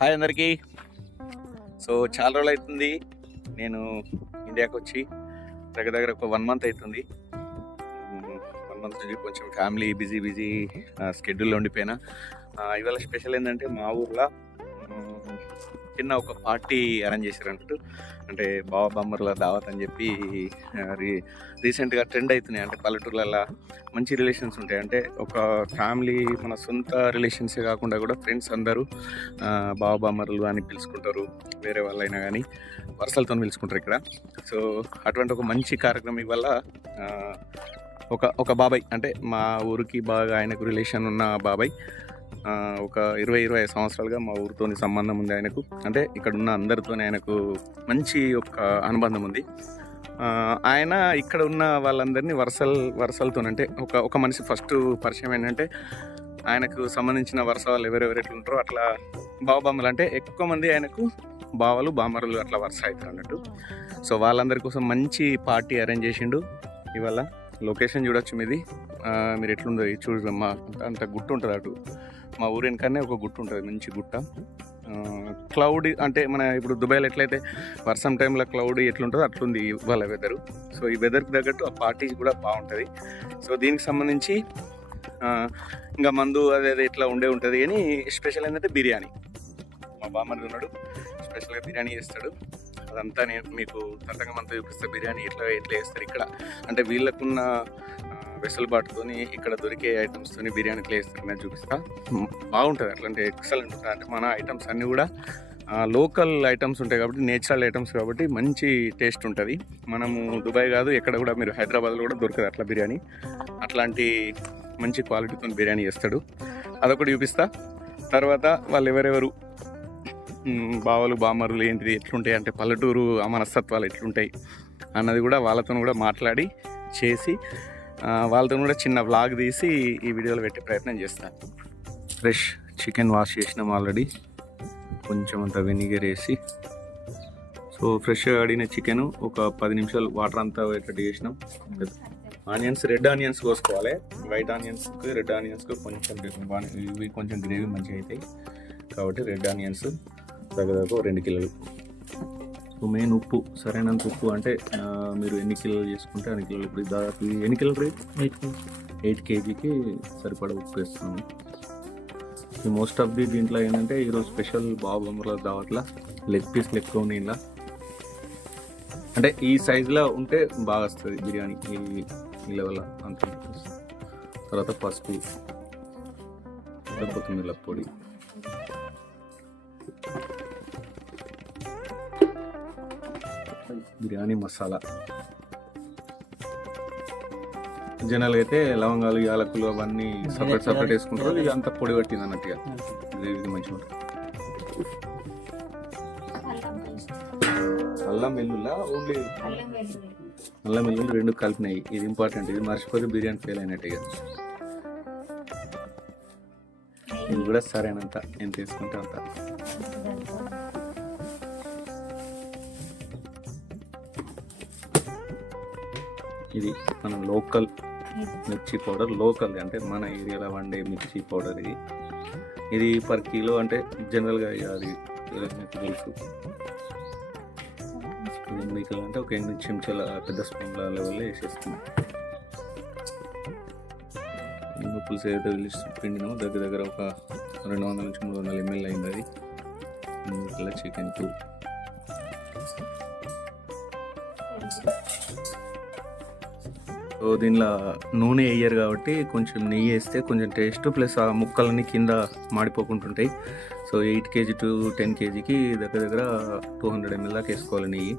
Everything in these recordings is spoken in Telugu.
హాయ్ అందరికీ. సో చాలా రోజులు అవుతుంది నేను ఇండియాకి వచ్చి దగ్గర దగ్గర ఒక వన్ మంత్ అవుతుంది వన్ మంత్ నుంచి కొంచెం ఫ్యామిలీ బిజీ బిజీ స్కెడ్యూల్లో ఉండిపోయినా. ఇవాళ స్పెషల్ ఏంటంటే మా ఊర్లో చిన్న ఒక పార్టీ అరేంజ్ చేశారు అంటే బాబా బొమ్మర్ల దావత్ అని చెప్పి రీ రీసెంట్గా ట్రెండ్ అవుతున్నాయి అంటే పల్లెటూర్లలో మంచి రిలేషన్స్ ఉంటాయి. అంటే ఒక ఫ్యామిలీ మన సొంత రిలేషన్సే కాకుండా కూడా ఫ్రెండ్స్ అందరూ బాబా బావ బామ్మర్లు అని పిలుచుకుంటారు. వేరే వాళ్ళైనా కానీ వరుసలతో పిలుచుకుంటారు ఇక్కడ. సో అటువంటి ఒక మంచి కార్యక్రమం వల్ల ఒక ఒక బాబాయ్. అంటే మా ఊరికి బాగా ఆయనకు రిలేషన్ ఉన్న బాబాయ్. ఒక ఇరవై ఇరవై ఐదు సంవత్సరాలుగా మా ఊరితోని సంబంధం ఉంది ఆయనకు. అంటే ఇక్కడ ఉన్న అందరితోనే ఆయనకు మంచి ఒక అనుబంధం ఉంది. ఆయన ఇక్కడ ఉన్న వాళ్ళందరినీ వరసల వరసలతో అంటే ఒక ఒక మనిషి ఫస్ట్ పరిచయం ఏంటంటే ఆయనకు సంబంధించిన వరుస వాళ్ళు ఎవరెవరు ఎట్లా ఉంటారో అట్లా బావబామ్మలు అంటే ఎక్కువ మంది ఆయనకు బావలు బామ్మరులు అట్లా వరుస అవుతారు అన్నట్టు. సో వాళ్ళందరి కోసం మంచి పార్టీ అరేంజ్ చేసిండు. ఇవాళ లొకేషన్ చూడొచ్చు మీది. మీరు ఎట్లుందో ఇది అంత గుట్టు ఉంటుంది అటు. మా ఊరి వెనకనే ఒక గుట్ట ఉంటుంది మంచి గుట్ట. క్లౌడ్ అంటే మన ఇప్పుడు దుబాయ్లో ఎట్లయితే వర్షం టైంలో క్లౌడ్ ఎట్లుంటుందో అట్లుంది ఇవాళ వెదరు సో ఈ వెదర్కి తగ్గట్టు ఆ పార్టీ కూడా బాగుంటుంది. సో దీనికి సంబంధించి ఇంకా మందు అదే అది ఇట్లా ఉండే ఉంటుంది కానీ స్పెషల్ ఏంటంటే బిర్యానీ. మా బామ్మది ఉన్నాడు స్పెషల్గా బిర్యానీ చేస్తాడు. అదంతా నేను మీకు తట్టకమంతా చూపిస్తే బిర్యానీ ఎట్లా ఎట్లా చేస్తారు ఇక్కడ. అంటే వీళ్ళకున్న వెసులుబాటుతోని ఇక్కడ దొరికే ఐటమ్స్తోని బిర్యానీ చేస్తారు నేను చూపిస్తా. బాగుంటుంది అట్లా అంటే ఎక్సలెంట్ ఉంటుంది అంటే మన ఐటమ్స్ అన్నీ కూడా లోకల్ ఐటమ్స్ ఉంటాయి కాబట్టి నేచురల్ ఐటమ్స్ కాబట్టి మంచి టేస్ట్ ఉంటుంది. మనము దుబాయ్ కాదు ఎక్కడ కూడా మీరు హైదరాబాద్లో కూడా దొరకదు అట్లా బిర్యానీ. అట్లాంటి మంచి క్వాలిటీతో బిర్యానీ చేస్తాడు. అదొకటి చూపిస్తా. తర్వాత వాళ్ళు ఎవరెవరు బావలు బామ్మరులు ఏంటిది ఎట్లుంటాయి అంటే పల్లెటూరు ఆ మనస్తత్వాలు ఎట్లుంటాయి అన్నది కూడా వాళ్ళతో కూడా మాట్లాడి చేసి వాళ్ళతో కూడా చిన్న వ్లాగ్ తీసి ఈ వీడియోలో పెట్టే ప్రయత్నం చేస్తాను ఫ్రెష్ చికెన్ వాష్ చేసినాం ఆల్రెడీ కొంచెం అంత వెనిగర్ వేసి. సో ఫ్రెష్గా ఆడిన చికెన్ ఒక పది నిమిషాలు వాటర్ అంతా పోయేటట్టు చేసినాం. ఆనియన్స్ రెడ్ ఆనియన్స్ కోసుకోవాలి. వైట్ ఆనియన్స్కి రెడ్ ఆనియన్స్కి కొంచెం ఇవి కొంచెం గ్రేవీ మంచిగా అవుతాయి. కాబట్టి రెడ్ ఆనియన్స్ దగ్గర రెండు కిలోలు. సో మెయిన్ ఉప్పు సరైనంత ఉప్పు అంటే మీరు ఎన్ని కిలోలు చేసుకుంటే అన్ని కిలోలు. ఇప్పుడు దాదాపు ఎన్ని కిలోలు రేట్ ఎయిట్ కేజీకి సరిపడా ఉప్పు వేస్తున్నాము ఈ మోస్ట్ ఆఫ్ ది దీంట్లో ఏంటంటే ఈరోజు స్పెషల్ బాబమ్మల దావట్ల లెగ్ పీస్ లెక్క ఉన్నాయి ఇలా అంటే ఈ సైజులో ఉంటే బాగా వస్తుంది బిర్యానీ ఈ ఈ లెవెల్ అంత తర్వాత పసుపు కొత్తిమీర పొడి. బిర్యానీ మసాలా. జనరల్గా అయితే లవంగాలు యాలకులు అవన్నీ సపరేట్ సపరేట్ వేసుకుంటారు. ఇది అంతా పొడి పట్టింది అన్నట్టుగా. గ్రేవీకి మంచిగా ఉంటుంది అల్లం వెల్లుల్లా. ఓన్లీ అల్లం వెల్లుల్లి. రెండు కలిపినాయి. ఇది ఇంపార్టెంట్ ఇది మర్చిపోతే బిర్యానీ ఫెయిల్ అయినట్టుగా ఇది కూడా సరైనంత. ఎంత తీసుకుంటే అంత. ఇది మన లోకల్ మిర్చి పౌడర్ లోకల్ అంటే మన ఏరియాలో వండే మిర్చి పౌడర్ ఇది. ఇది పర్ కిలో అంటే జనరల్గా అది తెలుసు? అంటే ఒక ఎనిమిది చెంచాల పెద్ద స్పూన్ల లెవెల్లో వేసేస్తున్నాం పులుసు ఏదైతే వెళ్ళి పిండినో దగ్గర దగ్గర ఒక రెండు వందల నుంచి మూడు వందల ఎంఎల్ అయింది అది. చికెన్ టూ దీనిలో నూనె వేయరు కాబట్టి కొంచెం నెయ్యి వేస్తే కొంచెం టేస్ట్ ప్లస్ ఆ ముక్కలన్నీ కింద మాడిపోకుంటుంటాయి. So eight KG to ten కేజీకి దగ్గర దగ్గర టూ హండ్రెడ్ ఎంఎల్ దాకా వేసుకోవాలి నెయ్యి.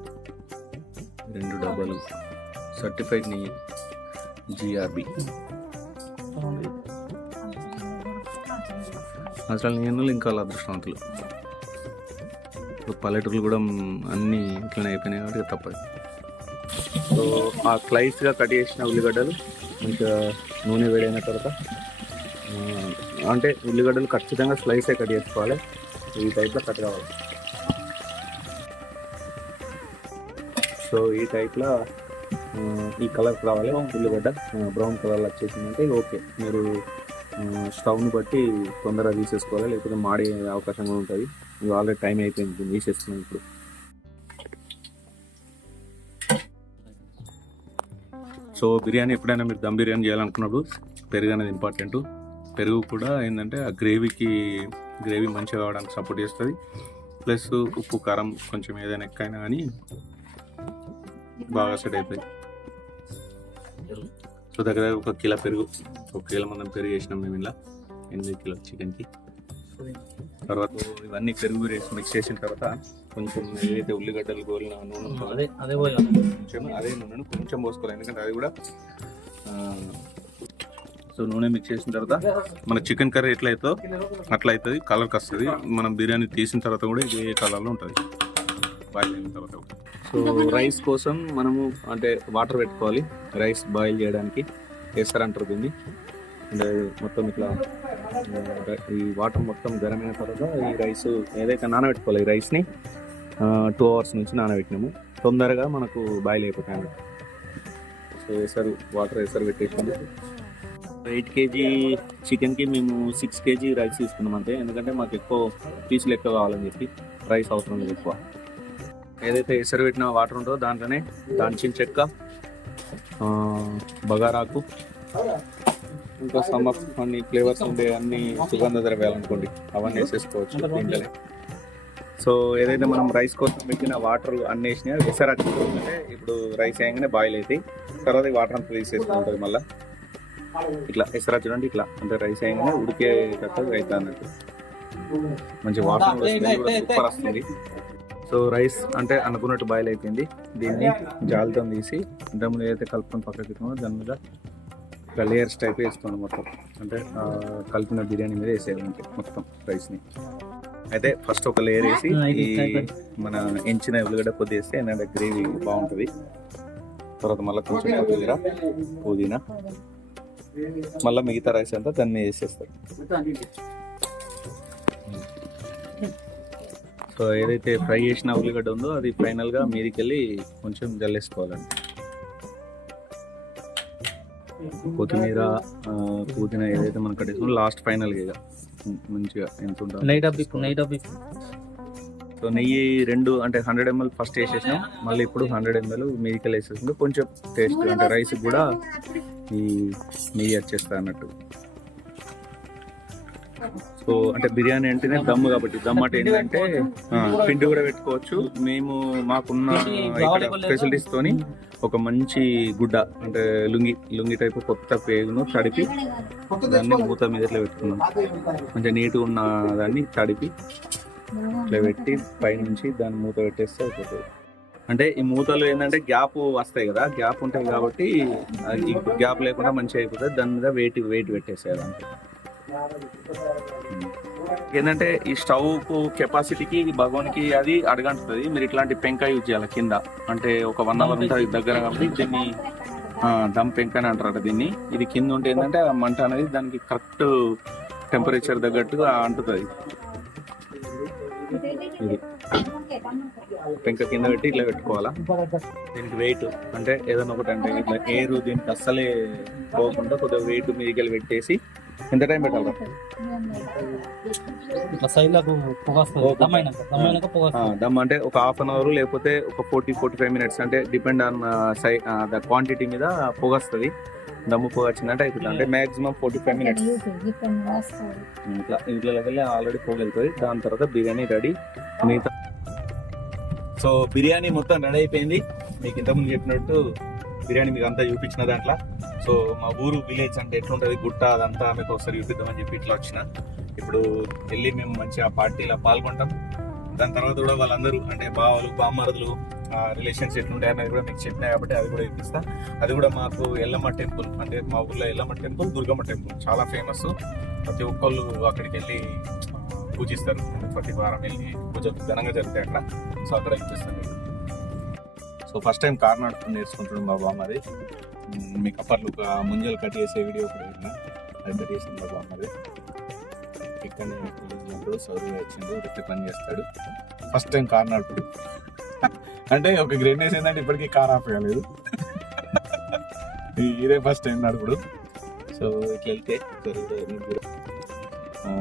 రెండు డబ్బాలు సర్టిఫైడ్ నెయ్యి జిఆర్బి అసలు నేను ఇంకా వాళ్ళ అదృష్టవంతులు. ఇప్పుడు పల్లెటూరులు కూడా అన్నీ ఇట్లనే అయిపోయినాయి కాబట్టి తప్పదు. సో ఆ స్లైస్గా కట్ చేసిన ఉల్లిగడ్డలు మంచిగా నూనె వేడైన తర్వాత అంటే ఉల్లిగడ్డలు ఖచ్చితంగా స్లైసే కట్ చేసుకోవాలి. ఈ టైప్లో కట్ కావాలి. సో ఈ టైప్లో ఈ కలర్ రావాలి ఉల్లిగడ్డ బ్రౌన్ కలర్ వచ్చేసిందంటే ఓకే. మీరు స్టవ్ను స్టవ్ని బట్టి తొందరగా తీసేసుకోవాలి. లేకపోతే మాడే అవకాశం కూడా ఉంటుంది. ఇది ఆల్రెడీ టైం అయిపోయింది దీన్ని తీసేస్తున్నాం ఇప్పుడు. సో బిర్యానీ ఎప్పుడైనా మీరు దమ్ బిర్యానీ చేయాలనుకున్నప్పుడు పెరుగు అనేది ఇంపార్టెంట్ పెరుగు కూడా ఏంటంటే ఆ గ్రేవీకి గ్రేవీ మంచిగా కావడానికి సపోర్ట్ చేస్తుంది. ప్లస్ ఉప్పు కారం కొంచెం ఏదైనా ఎక్కైనా కానీ బాగా సెట్ అవుతుంది సో దగ్గర దగ్గర ఒక కిలో పెరుగు ఒక కిలో మనం పెరుగు వేసినాం మేము ఇలా. ఎనిమిది కిలో చికెన్కి. తర్వాత ఇవన్నీ పెరుగు వేసి మిక్స్ చేసిన తర్వాత కొంచెం ఏదైతే ఉల్లిగడ్డలు గోలిన నూనె అదే అదే కొంచెం అదే నూనెను కొంచెం పోసుకోవాలి. ఎందుకంటే అది కూడా సో నూనె మిక్స్ చేసిన తర్వాత మన చికెన్ కర్రీ ఎట్లా అవుతుందో అట్లా అవుతుంది కలర్కి వస్తుంది మనం బిర్యానీ తీసిన తర్వాత కూడా ఇదే కలర్లో ఉంటుంది. బాయిల్ అయిన తర్వాత. సో రైస్ కోసం మనము అంటే వాటర్ పెట్టుకోవాలి. రైస్ బాయిల్ చేయడానికి వేస్తారంటారు దీన్ని. మొత్తం ఇట్లా ఈ వాటర్ మొత్తం గరం అయిన తర్వాత ఈ రైస్ ఏదైతే నానబెట్టుకోవాలి ఈ రైస్ని టూ అవర్స్ నుంచి నానబెట్టినాము. తొందరగా మనకు బాయిల్ అయిపోతాయి అన్నట్టు సో వేసారు వాటర్ వేసారు పెట్టేసింది. ఎయిట్ కేజీ చికెన్కి మేము సిక్స్ కేజీ రైస్ తీసుకున్నాం అంతే. ఎందుకంటే మాకు ఎక్కువ పీసులు ఎక్కువ కావాలని చెప్పి రైస్ అవసరం లేదు ఎక్కువ. ఏదైతే ఎసరు పెట్టిన వాటర్ ఉంటుందో దాంట్లోనే దాల్చిన చెక్క బగారాకు ఇంకా సమ్మర్ అన్ని ఫ్లేవర్స్ ఉండే అన్ని సుగంధ ద్రవ్యాలు అనుకోండి అవన్నీ వేసేసుకోవచ్చు దీంట్లోనే సో ఏదైతే మనం రైస్ కోసం పెట్టిన వాటర్ అన్ని వేసినా ఎసరు వచ్చిందంటే ఇప్పుడు రైస్ వేయగానే బాయిల్ అవుతాయి తర్వాత వాటర్ అంతా తీసేసుకుంటుంది మళ్ళీ. ఇట్లా ఎసరు చూడండి ఇట్లా. అంటే రైస్ వేయగానే ఉడికేటట్టు అవుతుంది అన్నట్టు. మంచి వాసన కూడా సూపర్ వస్తుంది. సో రైస్ అంటే అనుకున్నట్టు బాయిల్ అయిపోయింది. దీన్ని జాలితో తీసి ఇంతకుముందు ఏదైతే కలుపుకొని పక్కకి పెట్టుకున్నామో దాని మీద ఇట్లా లేయర్స్ టైప్ వేసుకోండి మొత్తం. అంటే కలిపిన బిర్యానీ మీద వేసేయాలి మొత్తం రైస్ని. అయితే ఫస్ట్ ఒక లేయర్ వేసి ఈ మన ఎంచిన ఉల్లిగడ్డ కొద్ది వేస్తే ఏంటంటే గ్రేవీ బాగుంటుంది. తర్వాత మళ్ళీ కొంచెం కొత్తిమీర పుదీనా మళ్ళీ మిగతా రైస్ అంతా దాన్ని వేసేస్తారు. సో ఏదైతే ఫ్రై చేసిన ఉల్లిగడ్డ ఉందో అది ఫైనల్గా మీదికెళ్ళి కొంచెం జల్లేసుకోవాలండి. కొత్తిమీర పుదీనా ఏదైతే మనం కట్టేసుకున్నాం లాస్ట్ ఫైనల్గా ఇక. మంచిగా ఎంత ఉంటుంది నైట్ ఆఫ్ ఇప్పుడు నైట్ ఆఫ్ సో నెయ్యి రెండు అంటే హండ్రెడ్ ఎంఎల్ ఫస్ట్ వేసేసినాం. మళ్ళీ ఇప్పుడు హండ్రెడ్ ఎంఎల్ మీదికల్ వేసేసుకుంటే కొంచెం టేస్ట్ అంటే రైస్ కూడా ఈ నెయ్యి వచ్చేస్తా అన్నట్టు. సో అంటే బిర్యానీ అంటేనే దమ్ కాబట్టి దమ్ అంటే ఏంటంటే పిండి కూడా పెట్టుకోవచ్చు. మేము మాకున్న ఫెసిలిటీస్ తోని ఒక మంచి గుడ్డ అంటే లుంగి లుంగి టైప్ కొత్త పేగును తడిపి దాన్ని మూత మీద ఇట్లా పెట్టుకున్నాం కొంచెం నీట్గా ఉన్న దాన్ని తడిపి ఇట్లా పెట్టి పైనుంచి దాన్ని మూత పెట్టేస్తే అయిపోతుంది. అంటే ఈ మూతలు ఏంటంటే గ్యాప్ వస్తాయి కదా గ్యాప్ ఉంటాయి కాబట్టి అది ఇప్పుడు గ్యాప్ లేకుండా మంచిగా అయిపోతుంది. దాని మీద వెయిట్ వెయిట్ పెట్టేసేయాలి ఏంటంటే ఈ స్టవ్ కెపాసిటీకి భగవాన్కి అది అడగంటుంది. మీరు ఇట్లాంటి పెంక యూజ్ చేయాలి కింద. అంటే ఒక వన్ అవర్ ఉంటుంది దగ్గర కాబట్టి దీన్ని దమ్ పెంక అని అంటారు దీన్ని. ఇది కింద ఉంటే ఏంటంటే ఆ మంట అనేది దానికి కరెక్ట్ టెంపరేచర్ తగ్గట్టుగా అంటుతుంది. ఇది. పెంక కింద పెట్టి ఇట్లా పెట్టుకోవాలా? దీనికి వెయిట్ అంటే ఏదైనా ఒకటి అంటే ఇట్లా ఎయిర్ దీనికి అస్సలే పోకుండా కొద్దిగా వెయిట్ మీదికి పెట్టేసి ఎంత టైం పెట్టాలి? ఇట్లా దమ్ అంటే ఒక హాఫ్ అన్ అవర్ లేకపోతే ఒక ఫోర్టీ ఫోర్టీ ఫైవ్ మినిట్స్ అంటే depend on say the quantity మీద పొగ వస్తుంది దమ్ము పొగ వచ్చిందంటే అయిపోతుంది. అంటే మాక్సిమం ఫోర్టీ ఫైవ్ మినిట్స్ ఇట్లా ఇంట్లోకి వెళ్ళి ఆల్రెడీ పొగ వెళ్తుంది దాని తర్వాత బిర్యానీ రెడీ. మిగతా సో బిర్యానీ మొత్తం రెడీ అయిపోయింది. మీకు ఇంతకుముందు చెప్పినట్టు బిర్యానీ మీకు అంతా చూపించిన దాంట్లో. సో మా ఊరు విలేజ్ అంటే ఎట్లుంటుంది? గుట్ట అదంతా మీకు ఒకసారి చూపిద్దామని చెప్పి ఇట్లా వచ్చిన. ఇప్పుడు వెళ్ళి మేము మంచిగా పార్టీలో పాల్గొంటాం. దాని తర్వాత కూడా వాళ్ళందరూ అంటే బావలు బామ్మరుదులు రిలేషన్స్ ఎట్లుంటాయి అనేది కూడా మీకు చెప్పినా కాబట్టి అది కూడా చూపిస్తా. అది కూడా మాకు ఎల్లమ్మ టెంపుల్ అంటే మా ఊర్లో ఎల్లమ్మ టెంపుల్ దుర్గమ్మ టెంపుల్ చాలా ఫేమస్ ప్రతి ఒక్కళ్ళు అక్కడికి వెళ్ళి పూజిస్తారు. ప్రతి వారం వెళ్ళి పూజలు ఘనంగా జరుగుతాయి అక్కడ. సో అక్కడ చూపిస్తాను. సో ఫస్ట్ టైం కార్ నడుపు నేర్చుకుంటున్నాం మా బామ్మది. మీకు అప్పట్లో ఒక ముంజలు కట్ చేసే వీడియో కూడా పెట్టిన. అది కట్ చేసింది మా ఇక్కడనే వచ్చిండు రెట్టి పని చేస్తాడు. ఫస్ట్ టైం కార్ నడుపుడు. అంటే ఒక గ్రేట్నెస్ ఏంటంటే ఇప్పటికీ కార్ ఆపేయలేదు ఇదే ఫస్ట్ టైం నడుపుడు. సో ఇట్లా వెళ్తే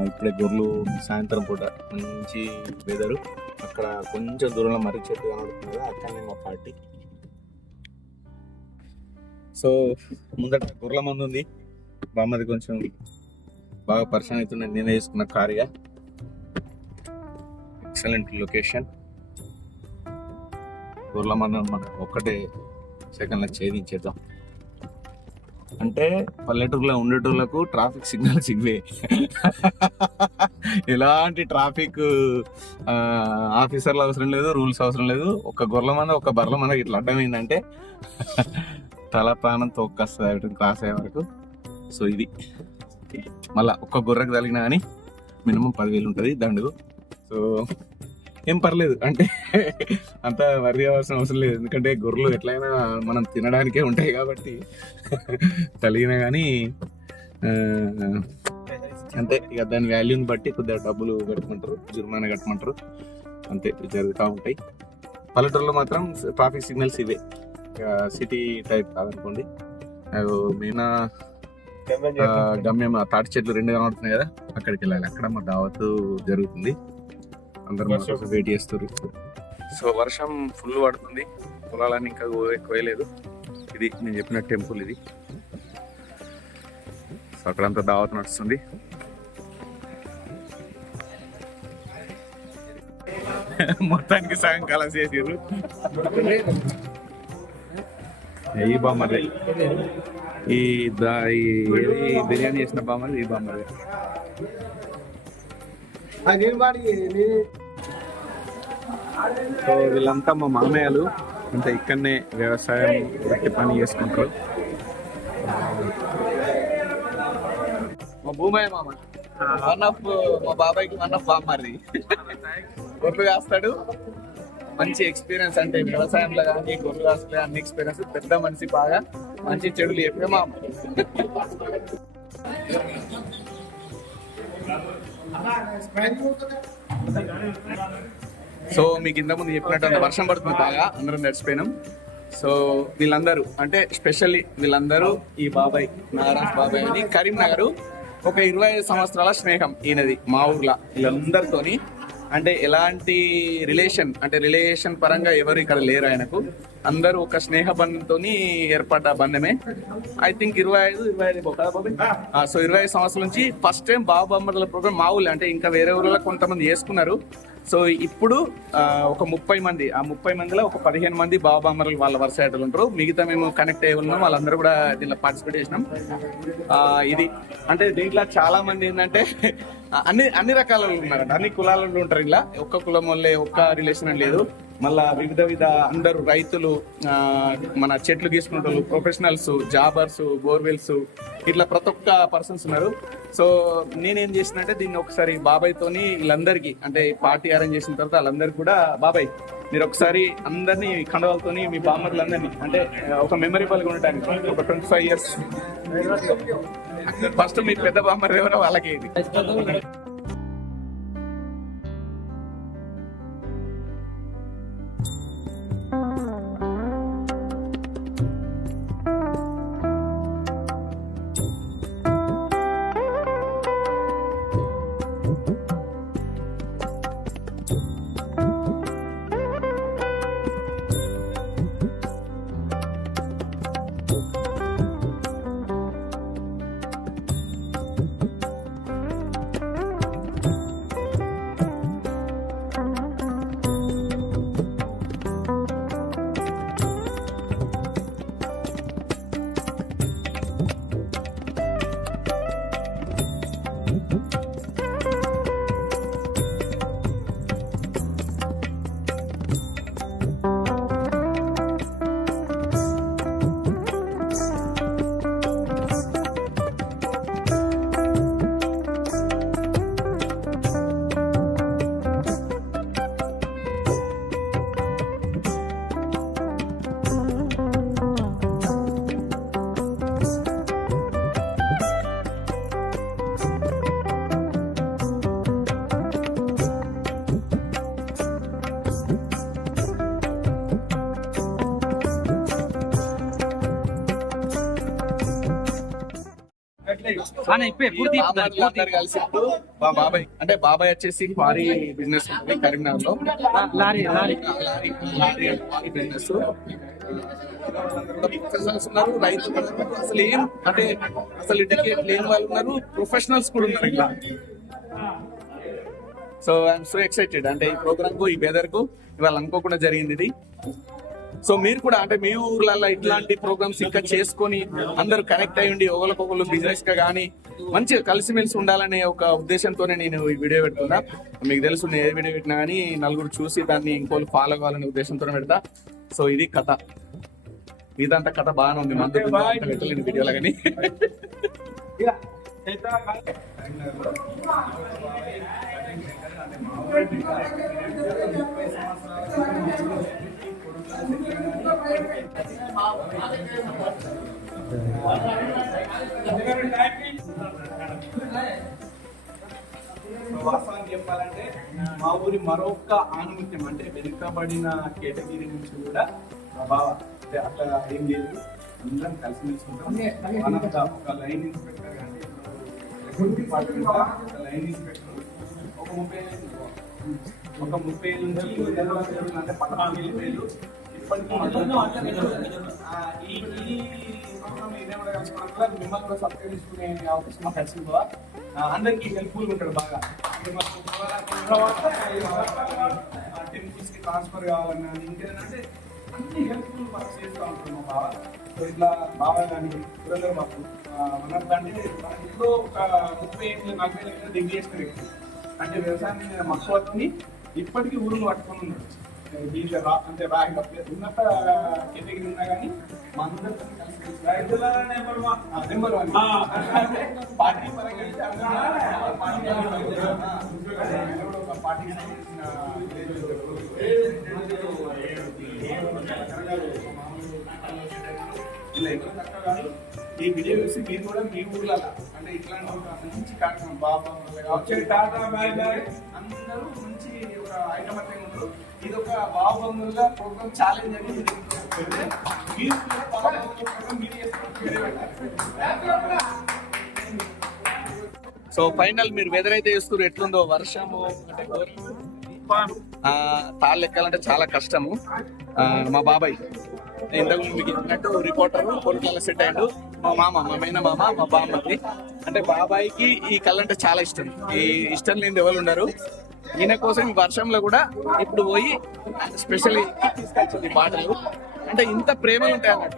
ఇప్పుడే గొర్రెలు సాయంత్రం పూట మంచి వెదరు అక్కడ కొంచెం దూరంలో మర్రి చెట్టు కనబడుతున్నారు కదా అక్కడనే మా పార్టీ. సో ముందట గుర్ల మంది ఉంది. బామ్మది కొంచెం బాగా పరిచయం అవుతుండే నేనే వేసుకున్న కారుగా ఎక్సలెంట్ లొకేషన్ గుర్ల మంద మనం ఒక్కటే సెకండ్లో ఛేదించేద్దాం. అంటే పల్లెటూరులో ఉండేటోళ్ళకు ట్రాఫిక్ సిగ్నల్స్ ఇవే ఎలాంటి ట్రాఫిక్ ఆఫీసర్లు అవసరం లేదు రూల్స్ అవసరం లేదు. ఒక గొర్రెల మంద ఒక బర్రెల మంద ఇట్లా అడ్డమైందంటే తల ప్రాణం తోక్కొస్తుంది క్రాస్ అయ్యే వరకు. సో ఇది. మళ్ళీ ఒక్క గుర్రకు తగిలినా కానీ మినిమం పదివేలు ఉంటుంది దండుగు సో ఏం పర్లేదు. అంటే అంత వరి అవ్వాల్సిన అవసరం లేదు. ఎందుకంటే గొర్రెలు ఎట్లయినా మనం తినడానికే ఉంటాయి కాబట్టి తలిగినా కానీ అంతే. ఇక దాని వాల్యూని బట్టి కొద్దిగా డబ్బులు కట్టమంటారు జుర్మానా కట్టమంటారు అంతే జరుగుతూ ఉంటాయి. పల్లెటూరులో మాత్రం ట్రాఫిక్ సిగ్నల్స్ ఇవే. సిటీ టైప్ కాదనుకోండి. మెయిన్ గమ్యం తాటి చెట్లు రెండు కనబడుతున్నాయి కదా అక్కడికి వెళ్ళాలి. అక్కడ మా దావత్ జరుగుతుంది. అందరూ మా కోసం వెయిట్ చేస్తారు. సో వర్షం ఫుల్ పడుతుంది. పొలాలన్నీ ఇంకా కోయలేదు ఇది నేను చెప్పిన టెంపుల్ ఇది. సో అక్కడంతా దావత్ నడుస్తుంది. మొత్తానికి సాయంకాలం చేసారు ఈ బామ్మది ఈ దా ఈ ఏది బిర్యానీ చేసిన బామ్మది ఈ బామ్మది సో వీళ్ళంతా మా మామయ్యలు. అంటే ఇక్కడనే వ్యవసాయం వృత్తి పని చేసుకుంటారు. మా భూమయ్య మామ. వన్ ఆఫ్ మా బాబాయ్కి వన్ ఆఫ్ బామ్మారి గొర్రెలు కాస్తాడు. మంచి ఎక్స్పీరియన్స్ అంటే వ్యవసాయంలో కానీ గొర్రెలు అన్ని ఎక్స్పీరియన్స్ పెద్ద మనిషి బాగా మంచి చెడులు చెప్పే మా సో మీకు ఇంత ముందు చెప్పినట్టు వర్షం పడుతుంది బాగా అందరం నడిచిపోయినాం. సో వీళ్ళందరూ అంటే స్పెషల్లీ వీళ్ళందరూ ఈ బాబాయ్ నాగరాజ్ బాబాయ్ అని కరీంనగర్ ఒక ఇరవై ఐదు సంవత్సరాల స్నేహం ఈయనది మా ఊర్లో వీళ్ళందరితోని. అంటే ఎలాంటి రిలేషన్ అంటే రిలేషన్ పరంగా ఎవరు ఇక్కడ లేరు ఆయనకు. అందరూ ఒక స్నేహ బంధంతో ఏర్పడ్డ బంధమే. ఐ థింక్ ఇరవై ఐదు ఇరవై ఐదు సో ఇరవై ఐదు సంవత్సరాల నుంచి ఫస్ట్ టైం బాబు బొమ్మల ప్రోగ్రామ్ మా ఊళ్ళో అంటే ఇంకా వేరే ఊర్లో కొంతమంది చేసుకున్నారు. సో ఇప్పుడు ఒక ముప్పై మంది ఆ ముప్పై మందిలో ఒక పదిహేను మంది బాబా వాళ్ళ వరుస ఏటలు ఉంటారు. మిగతా మేము కనెక్ట్ అయ్యి ఉన్నాం వాళ్ళందరూ కూడా దీనిలో పార్టిసిపేట్ చేసినాం. ఇది అంటే దీంట్లో చాలా మంది ఏంటంటే అన్ని అన్ని రకాల వాళ్ళు అన్ని కులాలలో ఉంటారు ఇలా. ఒక్క కులం వల్లే ఒక్క రిలేషన్ అని లేదు. మళ్ళా వివిధ విధ అందరు రైతులు ఆ, మన చెట్లు గీసుకుంటారు ప్రొఫెషనల్స్ జాబర్స్ బోర్వెల్స్ ఇట్లా ప్రతి ఒక్క పర్సన్స్ ఉన్నారు. సో నేనేం చేసినంటే దీన్ని ఒకసారి బాబాయ్ తోని వీళ్ళందరికీ అంటే పార్టీ అరేంజ్ చేసిన తర్వాత వాళ్ళందరికీ కూడా బాబాయ్ మీరు ఒకసారి అందరినీ కండవాలతోని మీ బామ్మర్లందరినీ అంటే ఒక మెమరబుల్గా ఉండటానికి ఒక ట్వంటీ ఫైవ్ ఇయర్స్ ఫస్ట్ మీ పెద్ద బామ్మర్ ఎవరో వాళ్ళకి ఇది. కలిసి ఇప్పుడు మా బాబాయ్ అంటే బాబాయ్ వచ్చేసి క్వారీ బిజినెస్ ఉంటుంది కరీంనగర్లో లారీ. లారీ బిజినెస్ ఉన్నారు రైతులు. అసలు ఏం అంటే అసలు ఎడ్యుకేట్ లేని వాళ్ళు ఉన్నారు ప్రొఫెషనల్స్ కూడా ఉన్నారు ఇలా సో ఐఎమ్ సో ఎక్సైటెడ్ అంటే ఈ ప్రోగ్రామ్కు ఈ వెదర్కు ఇవాళ అనుకోకుండా జరిగింది ఇది. సో మీరు కూడా అంటే మీ ఊర్లలో ఇట్లాంటి ప్రోగ్రామ్స్ ఇంకా చేసుకొని అందరూ కనెక్ట్ అయ్యి ఉండి ఒకరికొకరు బిజినెస్గా కానీ మంచిగా కలిసిమెలిసి ఉండాలనే ఒక ఉద్దేశంతోనే నేను ఈ వీడియో పెడుతున్నా. మీకు తెలుసు నేను ఏ వీడియో పెట్టినా కానీ నలుగురు చూసి దాన్ని ఇంకోళ్ళు ఫాలో కావాలనే ఉద్దేశంతో పెడతా. సో ఇది కథ. ఇదంతా కథ బాగానే ఉంది. మందు పెట్టలేని వీడియోలో కానీ వాస్తవానికి చెప్పాలంటే మా ఊరి మరొక ఆనుమత్యం అంటే వెనుకబడిన కేటగిరీ నుంచి కూడా మా బావ అట్లా ఏం లేదు. అందరం కలిసి మెలిసి ఒక లైన్ ఇన్స్పెక్టర్ కానీ డిపార్ట్మెంట్ లైన్ ఇన్స్పెక్టర్ ఒక ముప్పై ఒక ముప్పై నుంచి అంటే పద్నాలుగు వేలు ఇప్పటికీ ఈ ప్రోగ్రామ్ మిమ్మల్ని కూడా సబ్స్క్రైబ్ చేసుకునే అవకాశం మాకు కలిసింది అందరికీ హెల్ప్ఫుల్ ఉంటాడు బాగా. టెంపుల్స్కి టెంపుల్స్కి ట్రాన్స్ఫర్ కావాలన్నా ఇంకేదైనా అన్ని హెల్ప్ఫుల్ మాకు చేస్తూ ఉంటాడు మా బావ. సో ఇట్లా బావ కానీ పురందర్ మాకు మన అంటే ఇంట్లో ఒక ముప్పై ఏళ్ళు నలభై ఏళ్ళ డిగ్రీ చేసిన వ్యక్తి అంటే వ్యవసాయం మీద మక్కువని ఇప్పటికీ ఊరును పట్టుకొని ఉన్నాడు దీంట్లో రా అంటే రాయి ఉన్నత కేటగిరీ ఉన్నా కానీ మా అందరితో కలిసి కలిసి రైతుల నెంబర్ వన్ నెంబర్ వన్ అంటే పార్టీ పరంగా అయితే పార్టీ ఇలా. ఈ వీడియో చూసి మీరు కూడా మీ ఊర్లలో అంటే ఇట్లాంటి ఒక మంచి కార్యక్రమం బాబా వచ్చే టాటా బాయ్ బాయ్ అందరూ మంచి ఒక ఉంటారు ఇది ఒక బాబుగా ప్రోగ్రామ్ ఛాలెంజ్ అని మీరు మీరు. సో ఫైనల్ మీరు వెదర్ అయితే చూస్తారు ఎట్లుందో? వర్షము అంటే తాళ్ళు ఎక్కాలంటే చాలా కష్టము. మా బాబాయ్ ఇంతకు ముందు మీకు చెప్పినట్టు రిపోర్టర్ పొలిటికల్ సెట్ అయ్యాడు. మా మామ మా మైన మామ మా బామ్మది అంటే బాబాయ్కి ఈ కళ అంటే చాలా ఇష్టం. ఈ ఇష్టం లేని ఎవరు ఉండరు. ఈయన కోసం వర్షంలో కూడా ఇప్పుడు పోయి స్పెషల్ తీసుకొచ్చింది పాటలు అంటే ఇంత ప్రేమలు ఉంటాయి అన్నట్టు.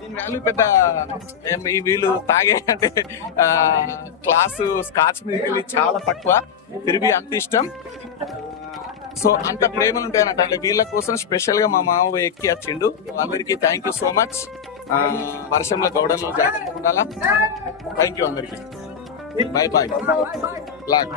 దీని వాల్యూ పెద్ద ఈ వీళ్ళు తాగే అంటే క్లాసు స్కాచ్ మీద వెళ్ళి చాలా తక్కువ. తిరిగి అంత ఇష్టం. సో అంత ప్రేమలు ఉంటాయన్నట్టు అంటే వీళ్ళ కోసం స్పెషల్గా మా మామ ఎక్కి వచ్చిండు. అందరికి థ్యాంక్ యూ సో మచ్ వర్షంలో గౌడంలో జాగ్రత్త ఉండాలా? థ్యాంక్ యూ అందరికి. Bye bye lock